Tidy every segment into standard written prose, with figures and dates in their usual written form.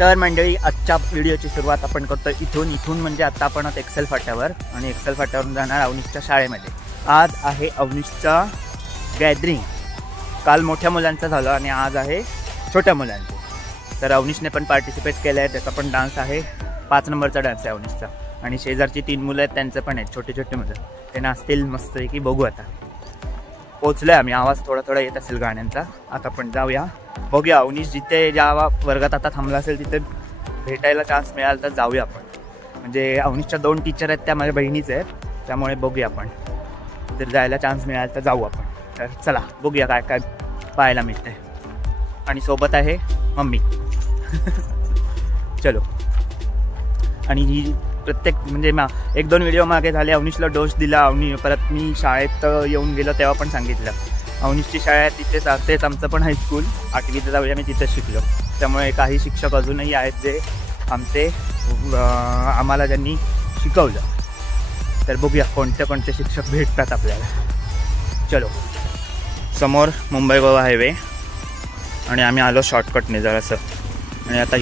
तर मंडळी, आजच्या व्हिडिओची सुरुवात आपण करतो इथून म्हणजे आता आपण एक्सेल फाट्यावर, आणि एक्सेल फाट्यावरून जाणार अवनीशच्या शाळेमध्ये. आज आहे अवनीशचा गॅदरिंग. काल मोठ्या मुलांचं झालं आणि आज आहे छोट्या मुलांचं. तर अवनीशने पण पार्टिसिपेट केलं आहे, त्याचा पण डान्स आहे. 5 नंबरचा डान्स आहे अवनीशचा. आणि शेजारची 3 मुलं आहेत, त्यांचं पण आहेत, छोटे छोटे मुलं. ते नाचतील मस्त की, बघू आता. पोचलो आहे आम्ही, आवाज थोडा थोडा येत असेल गाण्यांचा. आता पण जाऊया, बघूया. अवनीश जिथे ज्या वर्गात आता थांबला असेल तिथे भेटायला चान्स मिळाला तर जाऊया आपण. म्हणजे अवनीशच्या 2 टीचर आहेत, त्या माझ्या बहिणीच आहेत, त्यामुळे बघूया आपण. जर जायला चान्स मिळाला तर जाऊ आपण. तर चला बघूया काय काय पाहायला मिळतंय. आणि सोबत आहे मम्मी. चलो. आणि ही प्रत्येक म्हणजे 1-2 व्हिडिओ मागे झाले, अवनीशला डोस दिला. परत मी शाळेत येऊन गेलो तेव्हा पण सांगितलं, अवनीशची शाळा आहे तेच आमचं पण हायस्कूल. 8वी ते 10वी आम्ही तिथेच शिकलो. त्यामुळे काही शिक्षक अजूनही आहेत जे आम्हाला ज्यांनी शिकवलं. तर बघूया कोणते कोणते शिक्षक भेटतात आपल्याला. चलो. समोर मुंबई गोवा हायवे आणि आम्ही आलो शॉर्टकटने जरासं. आणि आता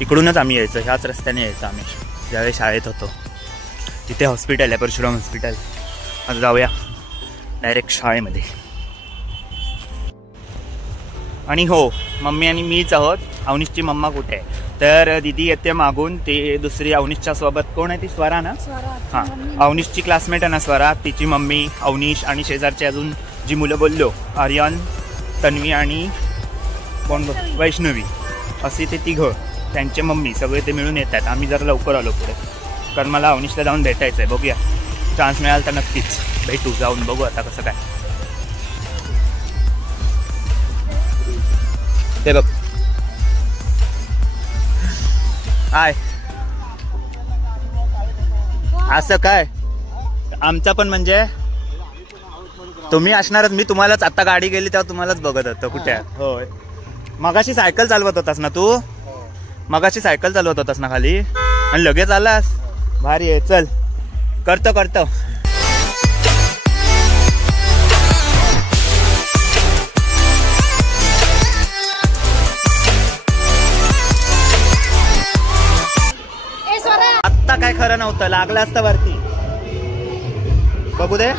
इकडूनच आम्ही यायचं, ह्याच रस्त्याने यायचं आम्ही ज्यावेळी शाळेत होतो. तिथे हॉस्पिटल आहे, परशुराम हॉस्पिटल. आता जाऊया डायरेक्ट शाळेमध्ये. आणि हो, मम्मी आणि मीच आहोत. अवनीशची मम्मा कुठे आहे तर दिदी येते मागून. ते दुसरी अवनीशच्या सोबत कोण आहे ती, स्वरा ना? हां, अवनीशची क्लासमेट आहे ना स्वरा, तिची मम्मी, अवनीश आणि शेजारचे अजून जी मुलं बोललो, आर्यन, तन्वी आणि कोण, वैष्णवी, असे ते 3, त्यांचे मम्मी सगळे ते मिळून येत आहेत. आम्ही जरा लवकर आलो पुढे, कारण मला अवनीशला जाऊन भेटायचं आहे. बघूया, चान्स मिळाला तर नक्कीच भेटू, जाऊन बघू आता कसं काय. ते बघ काय असं काय आमचं पण, म्हणजे तुम्ही असणारच. मी तुम्हालाच आता गाडी गेली तेव्हा तुम्हालाच बघत होतो कुठे. होय, मगाशी सायकल चालवत होतास ना तू? मगाशी सायकल चालवत होतास ना खाली आणि लगेच आलास? भारी आहे. चल करतो. आत्ता काय खरं नव्हतं, लागलं असतं वरती. बघू दे,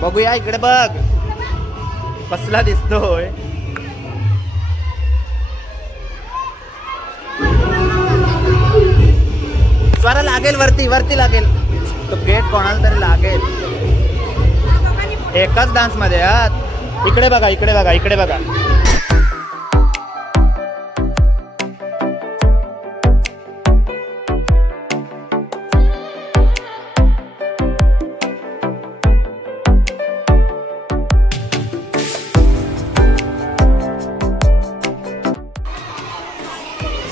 बघूया. इकडे बघ कसला दिसतोय. स्वरा लागेल वरती लागेल. तो गेट कोणाला तरी लागेल. एकाच डान्स मध्ये आहात. इकडे बघा.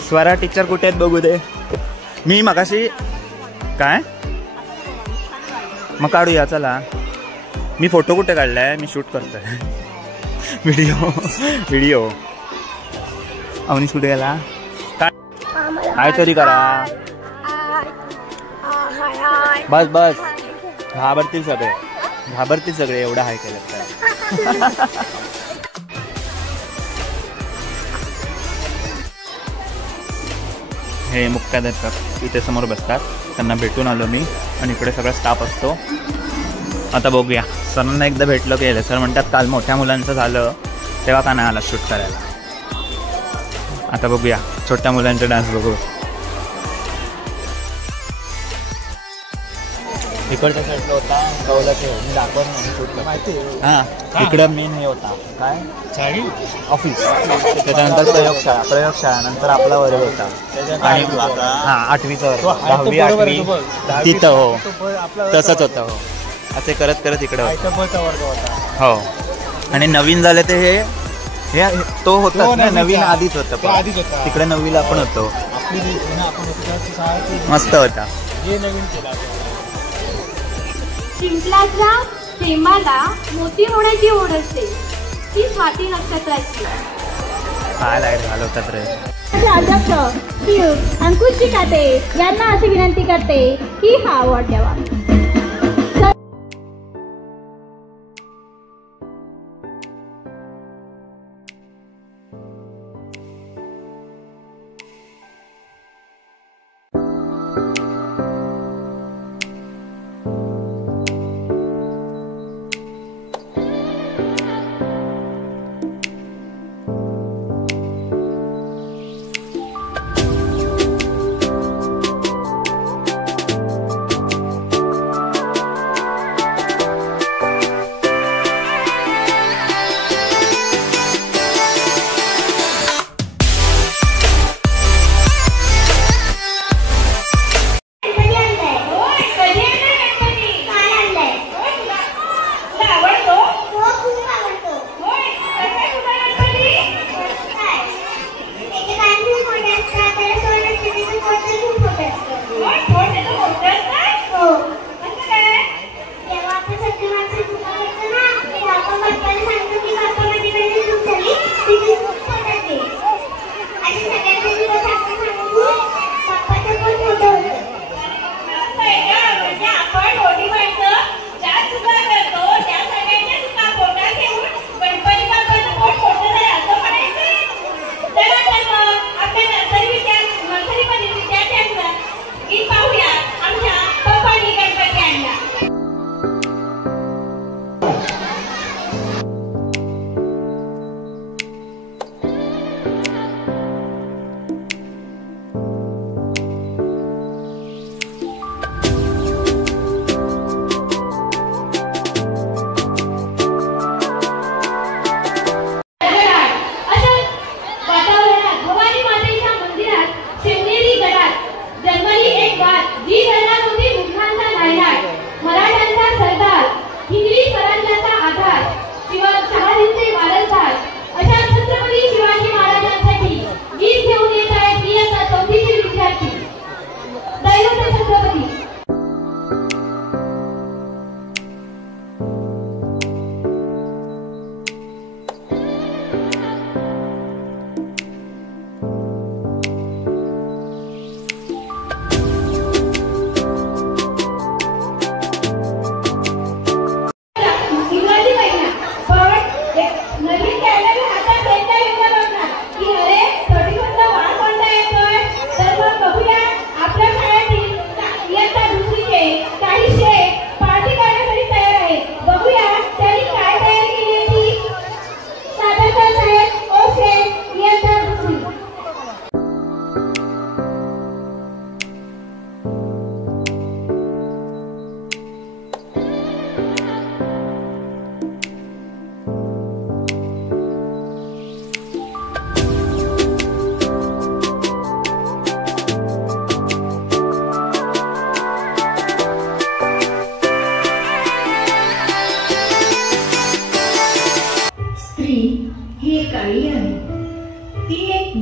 स्वरा टीचर कुठे आहेत बघू दे. मी मगाशी काय मग काढूया, चला. मी फोटो कुठे काढलाय, मी शूट करतोय व्हिडिओ. अवनीश कुठे गेला? काय तरी करा. बस घाबरतील सगळे एवढा हाय केलं तर. हे मुख्याध्यापक इथे समोर बसतात, त्यांना भेटून आलो मी. आणि इकडे सगळा स्टाफ असतो. आता बघूया, सरांना एकदा भेटलं गेलं. सर म्हणतात काल मोठ्या मुलांचं झालं तेव्हा का नाही आला शूट करायला. आता बघूया छोट्या मुलांचा डान्स बघू. इकडच्या साईडला होता कौलाचे दाखवून शूट माहिती. हां, इकडं मेन हे होता काय ऑफिस, त्याच्यानंतर प्रयोगशाळा नंतर आपला वर्ग होता. आणि हां 8वीचा वर्ग, 10वी 8वी तिथं. हो तसंच होतं. हो असे करत करत इकडे आयटमचा वर्ग होता. हो. आणि नवीन झालं ते हे तो होता ना नवीन आधीच होतं आधीच होता तिकडे 9वीला आपण होतो. आपली जी जुनं आपण होतो त्याची शाळा मस्त होता. हे नवीन केला. शिंपल्याच्या थेंबाला मोती होण्याची ओढ असते ती स्वाती नक्षत्राची. काय लाईट घालवतात रे. अध्यक्ष श्री अंकुश चिकाते यांना अशी विनंती करते की हा अवॉर्ड द्यावा.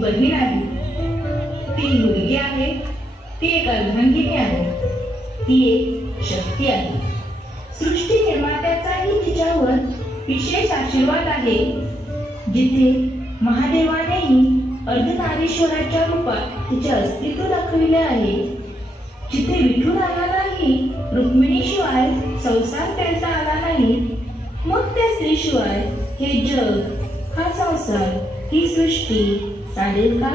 बहीण आहे, ती मुलगी आहे, ती एक अर्धांगिनी आहे, ती एक शक्ती आहे. सृष्टी निर्मात्याचाही तिच्यावर विशेष आशीर्वाद आहे. जिथे महादेवानेही अर्धनारीश्वराच्या रूपात तिचे अस्तित्व दाखविले आहे, जिथे विठू आला नाही, रुक्मिणीशिवाय संसार पेलता आला नाही, मग त्या स्त्रीशिवाय हे जग, हा संसार, ही सृष्टी चालेल का?